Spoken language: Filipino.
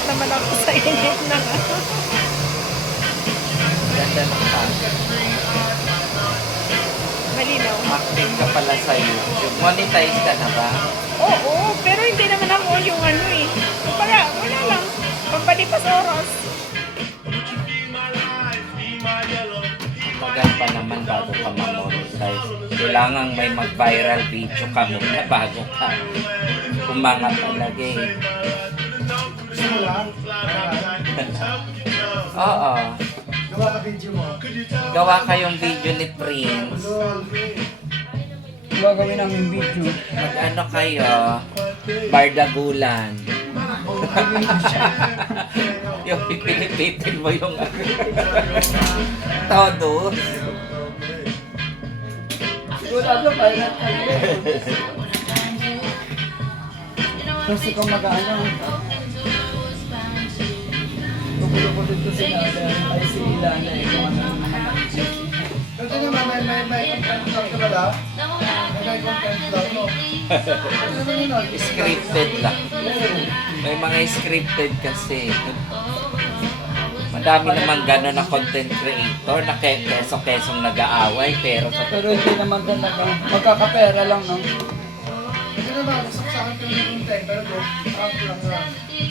nagulat naman ako sa init na. Ganda ng camera. Malinaw. Active ka pala sa YouTube. Monetize ka na ba? Oo, pero hindi naman ako yung ano eh. Wala lang. Pampalipas oras. Tagal pa naman bago ka ma-monetize. Kailangan may mag-viral video ka muna bago ka umangat talaga eh. Oo. Gawa ka video mo. Gawa kayong video ni Prince. Gagawin namin video. Mag-ano kayo? Bardagulan. Yung pipilipitin mo yung todo. Sigurado pa yan. Gusto ko mag-ano. Tukulo dito si Nada. Ay si Ilana eh. Kung ano. Ito naman may content vlog ka ba daw? May content vlog mo. Scripted lang. May mga scripted kasi. Madami naman gano'n na content creator na keso-kesong nag-aaway pero Pero hindi naman talaga. Magkakapera lang, no? Ito naman, saksakan ko yung content. Pero ako lang